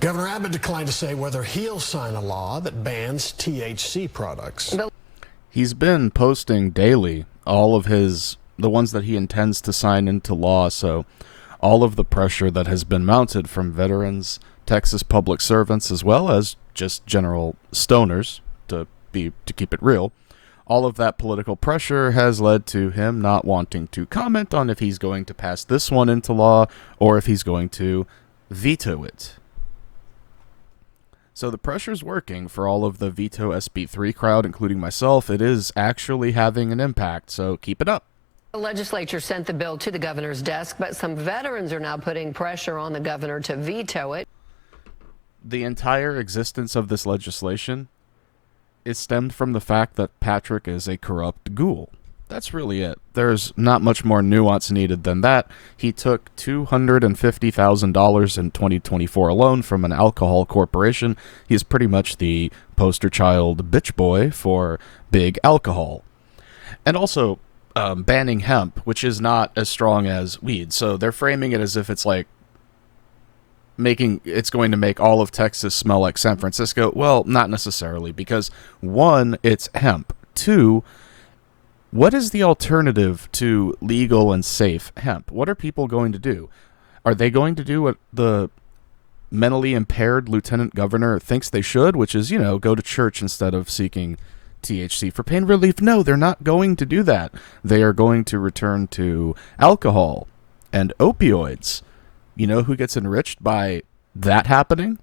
Governor Abbott declined to say whether he'll sign a law that bans THC products. He's been posting daily all of the ones that he intends to sign into law, so all of the pressure that has been mounted from veterans, Texas public servants, as well as just general stoners, to keep it real, all of that political pressure has led to him not wanting to comment on if he's going to pass this one into law or if he's going to veto it. So the pressure's working for all of the Veto SB3 crowd, including myself. It is actually having an impact, so keep it up. The legislature sent the bill to the governor's desk, but some veterans are now putting pressure on the governor to veto it. The entire existence of this legislation is stemmed from the fact that Patrick is a corrupt ghoul. That's really it. There's not much more nuance needed than that. He took $250,000 in 2024 alone from an alcohol corporation. He's pretty much the poster child bitch boy for big alcohol. And also banning hemp, which is not as strong as weed. So they're framing it as if it's like it's going to make all of Texas smell like San Francisco. Well, not necessarily, because one, it's hemp. Two, what is the alternative to legal and safe hemp? What are people going to do? Are they going to do what the mentally impaired lieutenant governor thinks they should, which is, go to church instead of seeking THC for pain relief? No, they're not going to do that. They are going to return to alcohol and opioids. You know who gets enriched by that happening?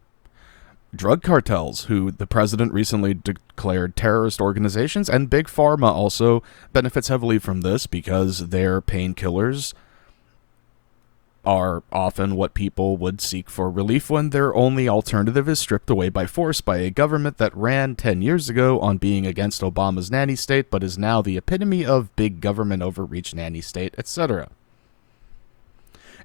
Drug cartels, who the president recently declared terrorist organizations, and Big Pharma also benefits heavily from this because their painkillers are often what people would seek for relief when their only alternative is stripped away by force by a government that ran 10 years ago on being against Obama's nanny state, but is now the epitome of big government overreach nanny state, etc.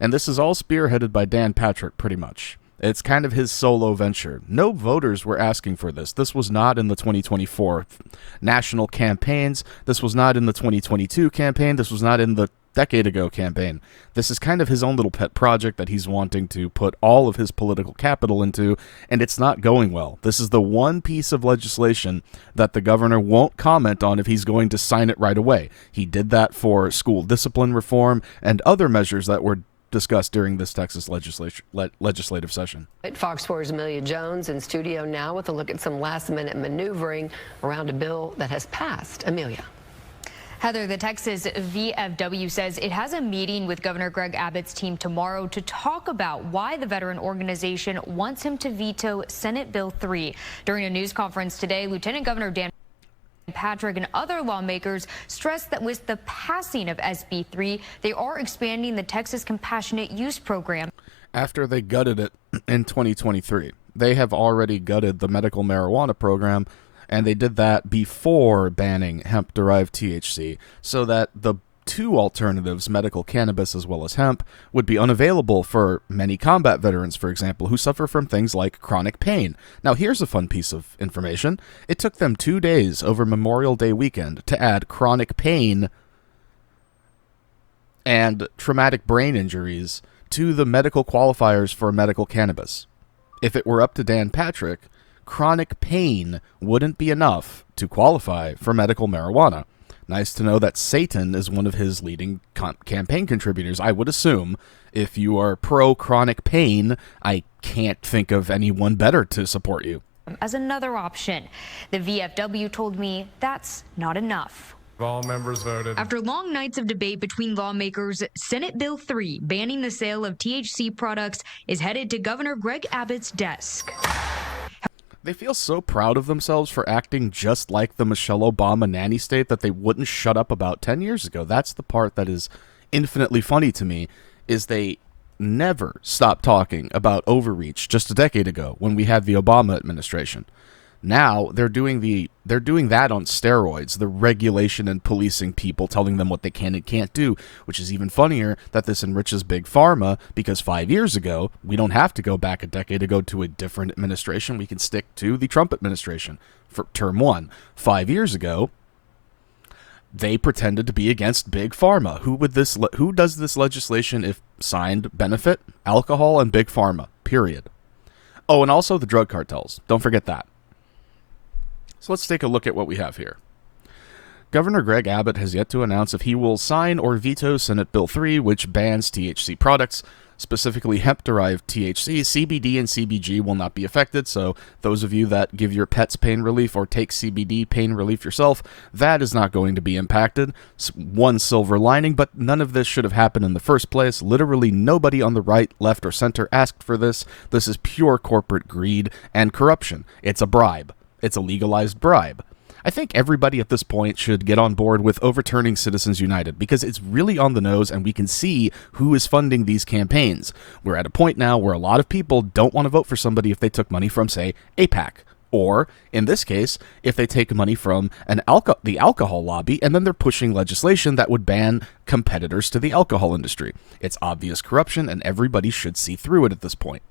And this is all spearheaded by Dan Patrick, pretty much. It's kind of his solo venture. No voters were asking for this. This was not in the 2024 national campaigns. This was not in the 2022 campaign. This was not in the decade ago campaign. This is kind of his own little pet project that he's wanting to put all of his political capital into, and it's not going well. This is the one piece of legislation that the governor won't comment on if he's going to sign it right away. He did that for school discipline reform and other measures that were discussed during this Texas legislative session. Fox 4's Amelia Jones in studio now with a look at some last-minute maneuvering around a bill that has passed. Amelia. Heather, the Texas VFW says it has a meeting with Governor Greg Abbott's team tomorrow to talk about why the veteran organization wants him to veto Senate Bill 3. During a news conference today, Lieutenant Governor Dan Patrick and other lawmakers stressed that with the passing of SB 3, they are expanding the Texas Compassionate Use Program. After they gutted it in 2023, they have already gutted the medical marijuana program, and they did that before banning hemp-derived THC, so that the two alternatives, medical cannabis as well as hemp, would be unavailable for many combat veterans, for example, who suffer from things like chronic pain. Now, here's a fun piece of information. It took them 2 days over Memorial Day weekend to add chronic pain and traumatic brain injuries to the medical qualifiers for medical cannabis. If it were up to Dan Patrick, chronic pain wouldn't be enough to qualify for medical marijuana. Nice to know that Satan is one of his leading campaign contributors. I would assume if you are pro-chronic pain, I can't think of anyone better to support you. As another option, the VFW told me that's not enough. All members voted. After long nights of debate between lawmakers, Senate Bill 3, banning the sale of THC products, is headed to Governor Greg Abbott's desk. They feel so proud of themselves for acting just like the Michelle Obama nanny state that they wouldn't shut up about 10 years ago. That's the part that is infinitely funny to me, is they never stopped talking about overreach just a decade ago when we had the Obama administration. Now they're doing that on steroids, the regulation and policing people, telling them what they can and can't do, which is even funnier that this enriches Big Pharma, because 5 years ago, we don't have to go back a decade ago to a different administration. We can stick to the Trump administration for term 1. 5 years ago, they pretended to be against Big Pharma. Who does this legislation, if signed, benefit? Alcohol and Big Pharma, period. Oh, and also the drug cartels. Don't forget that. So let's take a look at what we have here. Governor Greg Abbott has yet to announce if he will sign or veto Senate Bill 3, which bans THC products. Specifically, hemp-derived THC, CBD, and CBG will not be affected, so those of you that give your pets pain relief or take CBD pain relief yourself, that is not going to be impacted. One silver lining, but none of this should have happened in the first place. Literally nobody on the right, left, or center asked for this. This is pure corporate greed and corruption. It's a bribe. It's a legalized bribe. I think everybody at this point should get on board with overturning Citizens United because it's really on the nose and we can see who is funding these campaigns. We're at a point now where a lot of people don't want to vote for somebody if they took money from, say, AIPAC. Or, in this case, if they take money from the alcohol lobby and then they're pushing legislation that would ban competitors to the alcohol industry. It's obvious corruption and everybody should see through it at this point.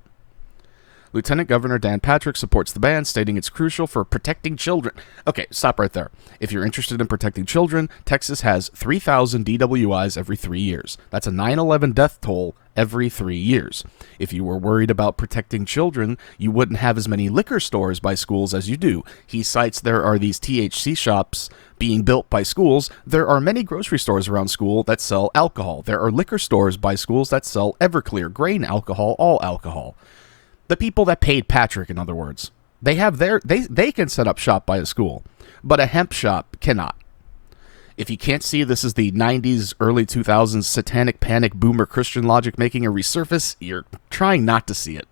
Lieutenant Governor Dan Patrick supports the ban, stating it's crucial for protecting children. Okay, stop right there. If you're interested in protecting children, Texas has 3,000 DWIs every 3 years. That's a 9/11 death toll every 3 years. If you were worried about protecting children, you wouldn't have as many liquor stores by schools as you do. He cites there are these THC shops being built by schools. There are many grocery stores around school that sell alcohol. There are liquor stores by schools that sell Everclear, grain alcohol, all alcohol. The people that paid Patrick, in other words, they can set up shop by a school, but a hemp shop cannot. If you can't see this is the 90s, early 2000s satanic panic boomer Christian logic making a resurface, you're trying not to see it.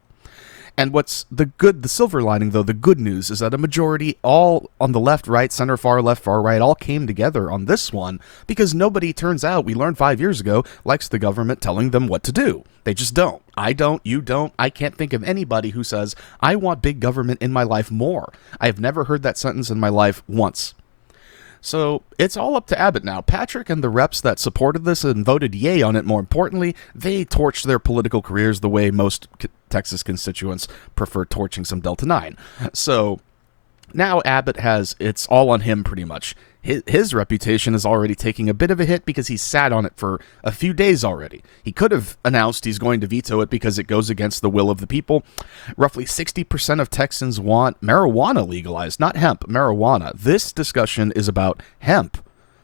And what's the silver lining, though, the good news is that a majority, all on the left, right, center, far left, far right, all came together on this one because nobody, turns out, we learned 5 years ago, likes the government telling them what to do. They just don't. I don't, you don't. I can't think of anybody who says, I want big government in my life more. I have never heard that sentence in my life once. So it's all up to Abbott now. Patrick and the reps that supported this and voted yay on it, more importantly, they torched their political careers the way most Texas constituents prefer torching some Delta 9. So now Abbott it's all on him pretty much. His reputation is already taking a bit of a hit because he sat on it for a few days already. He could have announced he's going to veto it because it goes against the will of the people. Roughly 60% of Texans want marijuana legalized, not hemp, marijuana. This discussion is about hemp.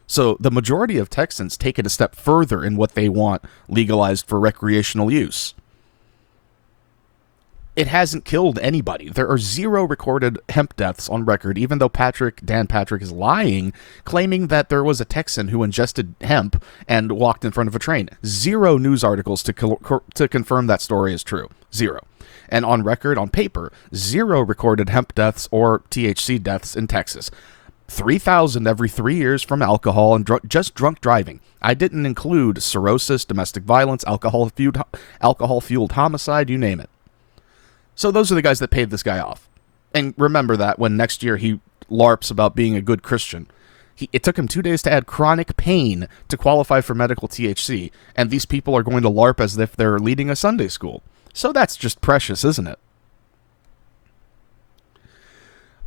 So the majority of Texans take it a step further in what they want legalized for recreational use. It hasn't killed anybody. There are 0 recorded hemp deaths on record, even though Dan Patrick is lying, claiming that there was a Texan who ingested hemp and walked in front of a train. 0 news articles to confirm that story is true. 0. And on record, on paper, 0 recorded hemp deaths or THC deaths in Texas. 3,000 every 3 years from alcohol and just drunk driving. I didn't include cirrhosis, domestic violence, alcohol-fueled homicide, you name it. So those are the guys that paid this guy off. And remember that when next year he LARPs about being a good Christian. It took him 2 days to add chronic pain to qualify for medical THC, and these people are going to LARP as if they're leading a Sunday school. So that's just precious, isn't it?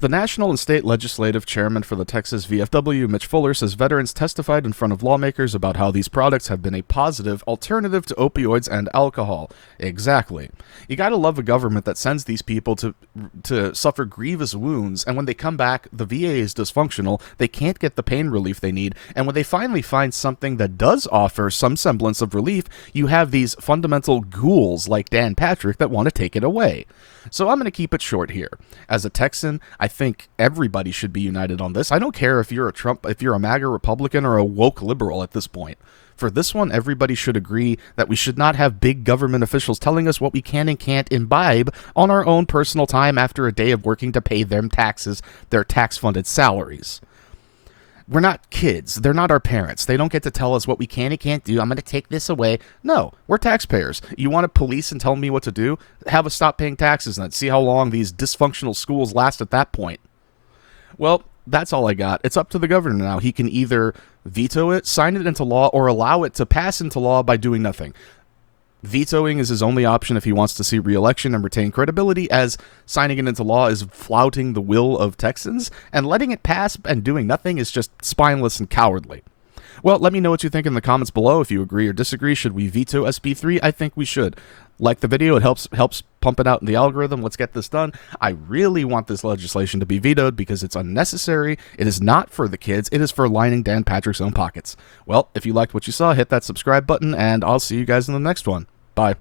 The national and state legislative chairman for the Texas VFW, Mitch Fuller, says veterans testified in front of lawmakers about how these products have been a positive alternative to opioids and alcohol. Exactly. You gotta love a government that sends these people to suffer grievous wounds, and when they come back, the VA is dysfunctional, they can't get the pain relief they need, and when they finally find something that does offer some semblance of relief, you have these fundamental ghouls like Dan Patrick that want to take it away. So I'm going to keep it short here. As a Texan, I think everybody should be united on this. I don't care if you're a MAGA Republican or a woke liberal at this point. For this one, everybody should agree that we should not have big government officials telling us what we can and can't imbibe on our own personal time after a day of working to pay them taxes, their tax-funded salaries. We're not kids. They're not our parents. They don't get to tell us what we can and can't do. I'm going to take this away. No, we're taxpayers. You want to police and tell me what to do? Have us stop paying taxes and see how long these dysfunctional schools last at that point. Well, that's all I got. It's up to the governor now. He can either veto it, sign it into law, or allow it to pass into law by doing nothing. Vetoing is his only option if he wants to see re-election and retain credibility, as signing it into law is flouting the will of Texans, and letting it pass and doing nothing is just spineless and cowardly. Well, let me know what you think in the comments below. If you agree or disagree, should we veto SB 3? I think we should. Like the video, it helps pump it out in the algorithm. Let's get this done. I really want this legislation to be vetoed because it's unnecessary. It is not for the kids. It is for lining Dan Patrick's own pockets. Well, if you liked what you saw, hit that subscribe button, and I'll see you guys in the next one. Bye.